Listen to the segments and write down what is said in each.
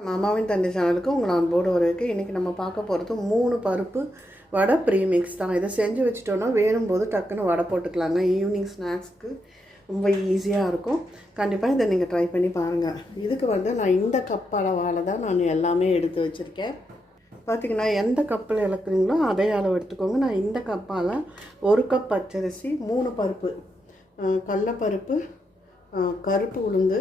நம்ம அம்மாவின் தந்தை சேனலுக்கு உங்களை அன்போடு வரவேற்கு. இன்றைக்கி நம்ம பார்க்க போகிறது மூணு பருப்பு வடை ப்ரீமிக்ஸ் தான். இதை செஞ்சு வச்சுட்டோன்னா வேணும் போது டக்குன்னு வடை போட்டுக்கலாங்க. ஈவினிங் ஸ்நாக்ஸ்க்கு ரொம்ப ஈஸியாக இருக்கும். கண்டிப்பாக இதை நீங்கள் ட்ரை பண்ணி பாருங்கள் இதுக்கு வந்து நான் இந்த கப் அளவால் தான் நான் எல்லாமே எடுத்து வச்சுருக்கேன். பார்த்தீங்கன்னா எந்த கப்பில் இழக்குறீங்களோ அதே அளவு எடுத்துக்கோங்க. நான் இந்த கப்பால் ஒரு கப் பச்சரிசி மூணு பருப்பு கடலப்பருப்பு கருப்பு உளுந்து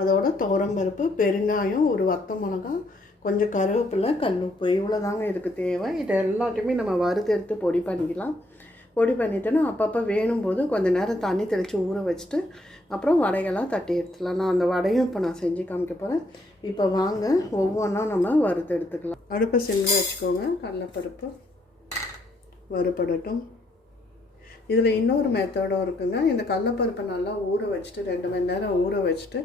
அதோட துவரம்பருப்பு பெருங்காயம் ஒரு வத்த மிளகாய் கொஞ்சம் கருவேப்பிலை கல்லுப்பு இவ்வளோ தாங்க இதுக்கு தேவை. இது எல்லாத்தையுமே நம்ம வறுத்தெடுத்து பொடி பண்ணிக்கலாம். பொடி பண்ணிட்டோன்னா அப்பப்போ வேணும் போது கொஞ்சம் நேரம் தண்ணி தெளித்து ஊற வச்சுட்டு அப்புறம் வடைகளாக தட்டி எடுத்துக்கலாம் நான் அந்த வடையும் இப்போ நான் செஞ்சு காமிக்க போகிறேன் இப்போ வாங்க ஒவ்வொன்றா நம்ம வறுத்து எடுத்துக்கலாம். அடுப்பை சிம்மில் வச்சுக்கோங்க. கடலைப்பருப்பு வறுபடட்டும் இதில் இன்னொரு மெத்தடும் இருக்குங்க. இந்த கடலப்பருப்பை நல்லா ஊற வச்சுட்டு ரெண்டு மணி நேரம் ஊற வச்சுட்டு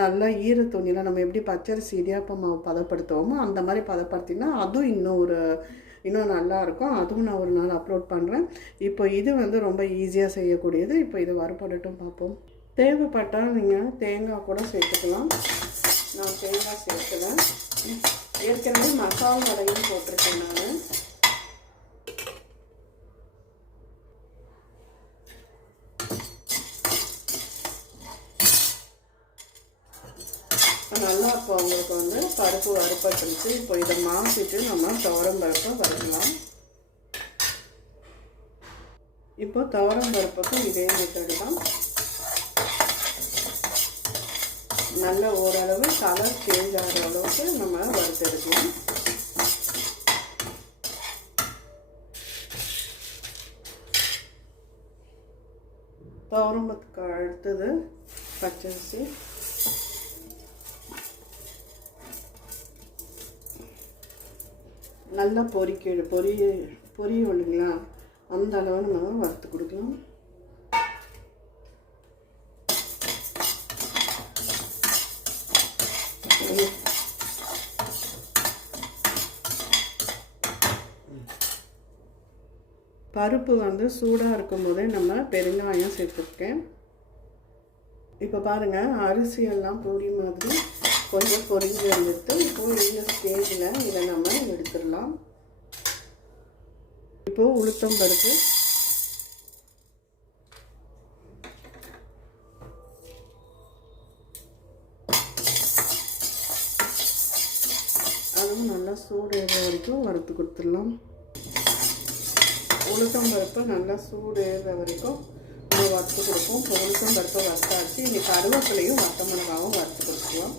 நல்லா ஈர துணியில் நம்ம எப்படி பச்சரிசி இடியாப்பம் மாவு பதப்படுத்துவோமோ அந்த மாதிரி பதப்படுத்தினா அதுவும் இன்னும் ஒரு இன்னும் நல்லாயிருக்கும் அதுவும் நான் ஒரு நாள் அப்லோட் பண்ணுறேன் இப்போ இது வந்து ரொம்ப ஈஸியாக செய்யக்கூடியது. இப்போ இது வறுபடட்டும் பார்ப்போம். தேவைப்பட்டால் நீங்கள் தேங்காய் கூட சேர்த்துக்கலாம். நான் தேங்காய் சேர்க்கல. ஏற்கனவே மசால் கடையும் போட்டிருக்கேன் நான். நல்லா இப்போ உங்களுக்கு வந்து பருப்பு வறுப்பட்டுருச்சு. இப்போ இதை மாற்றிட்டு நம்ம துவரம் பருப்பை வறுக்கலாம் இப்போ துவரம் பருப்புக்கும் இதே மெத்தடு தான். நல்ல ஓரளவு கலர் சேஞ்ச் ஆகிற அளவுக்கு நம்ம வறுத்தெடுக்கலாம் துவரம்பத்துக்கு அடுத்தது பச்சரிசி. நல்லா பொரிக்க பொரிய பொரியும் இல்லைங்களா அந்த அளவு நம்ம வறுத்து கொடுக்கலாம். பருப்பு வந்து சூடாக இருக்கும்போதே நம்ம பெருங்காயம் சேர்த்துருக்கேன். இப்போ பாருங்கள் அரிசியெல்லாம் பொடி மாதிரி கொஞ்சம் பொரிஞ்சு வந்துட்டு இப்போ இந்த ஸ்டேஜில் இதை நம்ம எடுத்துடலாம். இப்போ உளுத்தம் பருப்பு. அதுவும் நல்லா சூடு ஏற வரைக்கும் வறுத்து கொடுத்துடலாம். உளுத்தம் பருப்பு நல்லா சூடு ஏறுற வரைக்கும் நம்ம வறுத்து கொடுப்போம். இப்போ உளுத்தம் பருப்பை வறுத்தாச்சு. இன்னைக்கு கருவேப்பிலையும் வத்த மிளகாவும் வறுத்து கொடுத்துருவோம்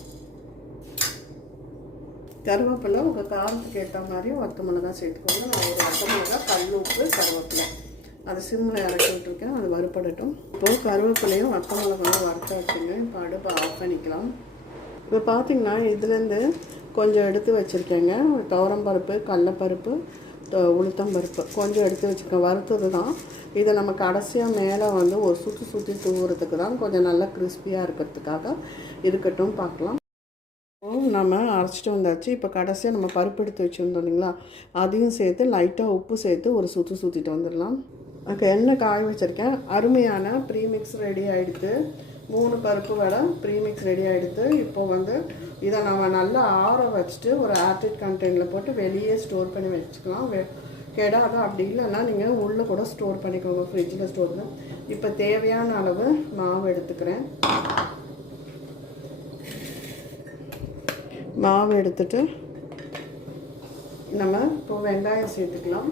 கருவேப்பிலை உங்கள் காரத்துக்கு ஏற்ற மாதிரி வத்த மிளகா சேர்த்துக்கோங்க. நான் ஒரு வத்த மிளகா கல் உப்பு கருவேப்பிலை. அதை சிம்மில் இறக்கி விட்டுருக்கேன். அது வறுப்படட்டும் இப்போது கருவேப்பிலையும் வத்த மிளகாவும் வறுத்தாச்சுங்க. இப்போ அடுப்பை ஆஃப் பண்ணிக்கலாம். இப்போ பார்த்திங்கன்னா இதுலேருந்து கொஞ்சம் எடுத்து வச்சுருக்கேங்க. துவரம்பருப்பு கடலப்பருப்பு உளுத்தம் பருப்பு கொஞ்சம் எடுத்து வச்சுருக்கேன். வறுத்தது தான். இதை நம்ம கடைசியாக மேலே வந்து ஒரு சுற்றி சுற்றி தூவுறதுக்கு தான் கொஞ்சம் நல்லா கிறிஸ்பியாக இருக்கிறதுக்காக இருக்கட்டும். பார்க்கலாம். நம்ம அரைச்சிட்டு வந்தாச்சு. இப்போ கடைசியாக நம்ம பருப்பு எடுத்து வச்சுருந்தோம் இல்லைங்களா? அதையும் சேர்த்து லைட்டாக உப்பு சேர்த்து ஒரு சுற்றி சுற்றிட்டு வந்துடலாம். ஓகே எண்ணெய் காய வச்சுருக்கேன். அருமையான ப்ரீமிக்ஸ் ரெடி ஆகிடுது மூணு பருப்பு வடை ப்ரீமிக்ஸ் ரெடி ஆகிடுது இப்போ வந்து இதை நம்ம நல்லா ஆற வச்சுட்டு ஒரு ஆர்டிட் கண்டெய்னரில் போட்டு வெளியே ஸ்டோர் பண்ணி வச்சுக்கலாம். வெ கெடாத அப்படி இல்லைன்னா நீங்கள் உள்ளே கூட ஸ்டோர் பண்ணிக்கோங்க. ஃப்ரிட்ஜில் ஸ்டோர் பண்ணி. இப்போ தேவையான அளவு மாவு எடுத்துக்கிறேன். மாவு எடுத்துட்டு நம்ம இப்போ வெங்காயம் சேர்த்துக்கலாம்.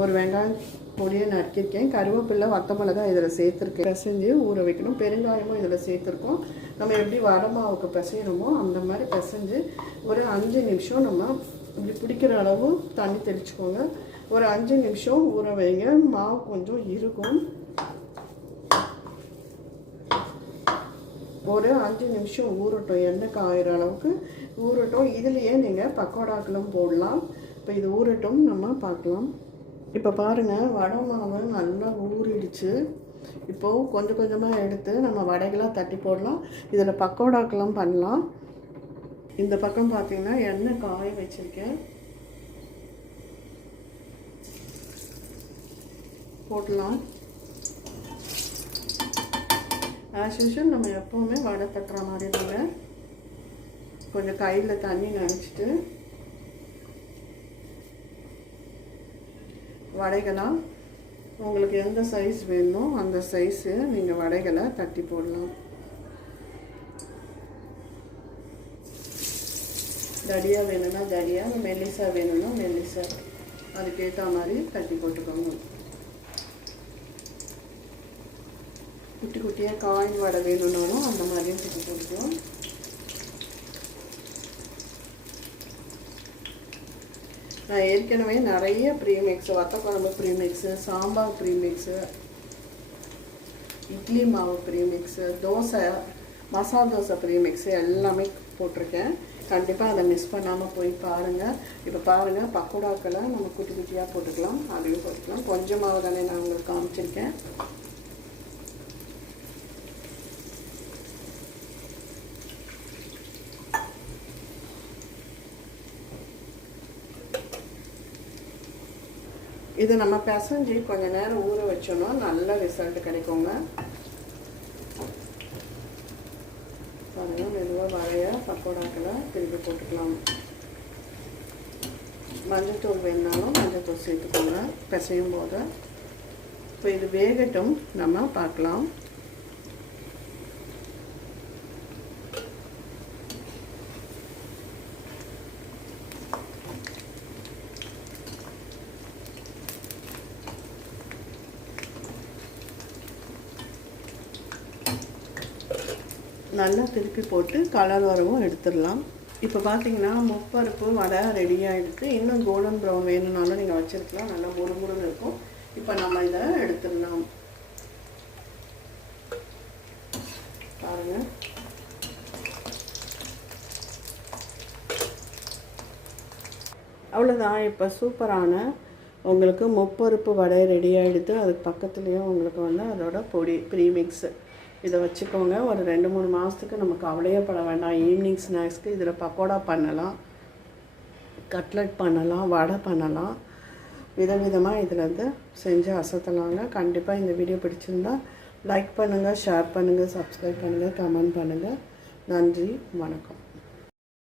ஒரு வெங்காயம் பொடியை நறுக்கியிருக்கேன். கருவேப்பிலை வத்த மிளகாய் இதில் சேர்த்துருக்கேன். பிசைஞ்சு ஊற வைக்கணும். பெருங்காயமும் இதில் சேர்த்துருக்கோம். நம்ம எப்படி வடை மாவுக்கு பிசையணுமோ அந்த மாதிரி பிசைஞ்சு ஒரு அஞ்சு நிமிஷம் நம்ம இப்படி பிடிக்கிற அளவு தண்ணி தெளிச்சுக்கோங்க. ஒரு அஞ்சு நிமிஷம் ஊற வைங்க. மாவு கொஞ்சம் இருக்கும். ஒரு அஞ்சு நிமிஷம் ஊறட்டும். எண்ணெய் காயிற அளவுக்கு ஊறட்டும். இதுலேயே நீங்கள் பக்கோடாக்களும் போடலாம். இப்போ இது ஊறட்டும். நம்ம பார்க்கலாம். இப்போ பாருங்கள் வடை மாவு நல்லா ஊறிடுச்சு. இப்போது கொஞ்சம் கொஞ்சமாக எடுத்து நம்ம வடைகளாக தட்டி போடலாம். இதில் பக்கோடாக்கெல்லாம் பண்ணலாம். இந்த பக்கம் பார்த்திங்கன்னா எண்ணெய் காய வச்சுருக்கேன். போடலாம். ஆஸ் யூஷுவல் நம்ம எப்போவுமே வடை தட்டுற மாதிரி தாங்க. கொஞ்சம் கையில் தண்ணி நினச்சிட்டு வடைகளாக உங்களுக்கு எந்த சைஸ் வேணுமோ அந்த சைஸு நீங்கள் வடைகளை தட்டி போடலாம். தடியா வேணும்னா தடியா மெல்லிசா வேணும்னா மெல்லிசா. அதுக்கேற்ற மாதிரி தட்டி போட்டுக்கோங்க. குட்டி குட்டியாக காயின் வர வேணும்னாலும் அந்த மாதிரியும் செஞ்சு போட்டுக்கலாம் நான் ஏற்கனவே நிறைய ப்ரீமிக்ஸ் வத்தக்குழம்பு ப்ரீமிக்ஸு சாம்பார் ப்ரீமிக்ஸு இட்லி மாவு ப்ரீமிக்ஸு தோசை மசாலா தோசை ப்ரீமிக்ஸு எல்லாமே போட்டிருக்கேன். கண்டிப்பாக அதை மிஸ் பண்ணாமல் போய் பாருங்கள் இப்போ பாருங்கள் பக்கோடாக்களை நம்ம குட்டி குட்டியாக போட்டுக்கலாம் அதையும் போட்டுக்கலாம். கொஞ்சமாக தானே நான் உங்களுக்கு காமிச்சிருக்கேன். இது நம்ம பிசைஞ்சு கொஞ்சம் நேரம் ஊற வச்சோன்னா நல்ல ரிசல்ட் கிடைக்குங்க. பாருங்கள் மெதுவாக வரைய பக்கோடாக்களை திருப்பி போட்டுக்கலாம். மஞ்சத்தூள் வேணுனாலும் மஞ்சத்தூள் சேர்த்துக்கோங்க பிசையும் போது. இப்போ இது வேகட்டும் நம்ம பார்க்கலாம். நல்லா திருப்பி போட்டு கலர் வரவும் எடுத்துடலாம். இப்போ பார்த்தீங்கன்னா முப்பருப்பு வடை ரெடி இன்னும் கோல்டன் ப்ரௌன் வேணும்னாலும் நீங்கள் வச்சுருக்கலாம். நல்லா முறுமுறுன்னு இருக்கும். இப்போ நம்ம இதை எடுத்துடலாம். பாருங்கள் அவ்வளோதான் இப்போ சூப்பரான உங்களுக்கு முப்பருப்பு வடை ரெடி ஆகிடுது அதுக்கு பக்கத்துலேயும் உங்களுக்கு வந்து அதோட பொடி ப்ரீமிக்ஸு இதை வச்சுக்கோங்க. ஒரு ரெண்டு மூணு மாதத்துக்கு நமக்கு கவலையே பட வேண்டாம். ஈவினிங் ஸ்நாக்ஸ்க்கு இதில் பக்கோடா பண்ணலாம். கட்லட் பண்ணலாம். வடை பண்ணலாம். விதவிதமாக இதில் வந்து செஞ்சு அசத்தலாங்க. கண்டிப்பாக இந்த வீடியோ பிடிச்சிருந்தா லைக் பண்ணுங்கள் ஷேர் பண்ணுங்கள் சப்ஸ்கிரைப் பண்ணுங்கள் கமெண்ட் பண்ணுங்கள் நன்றி வணக்கம்.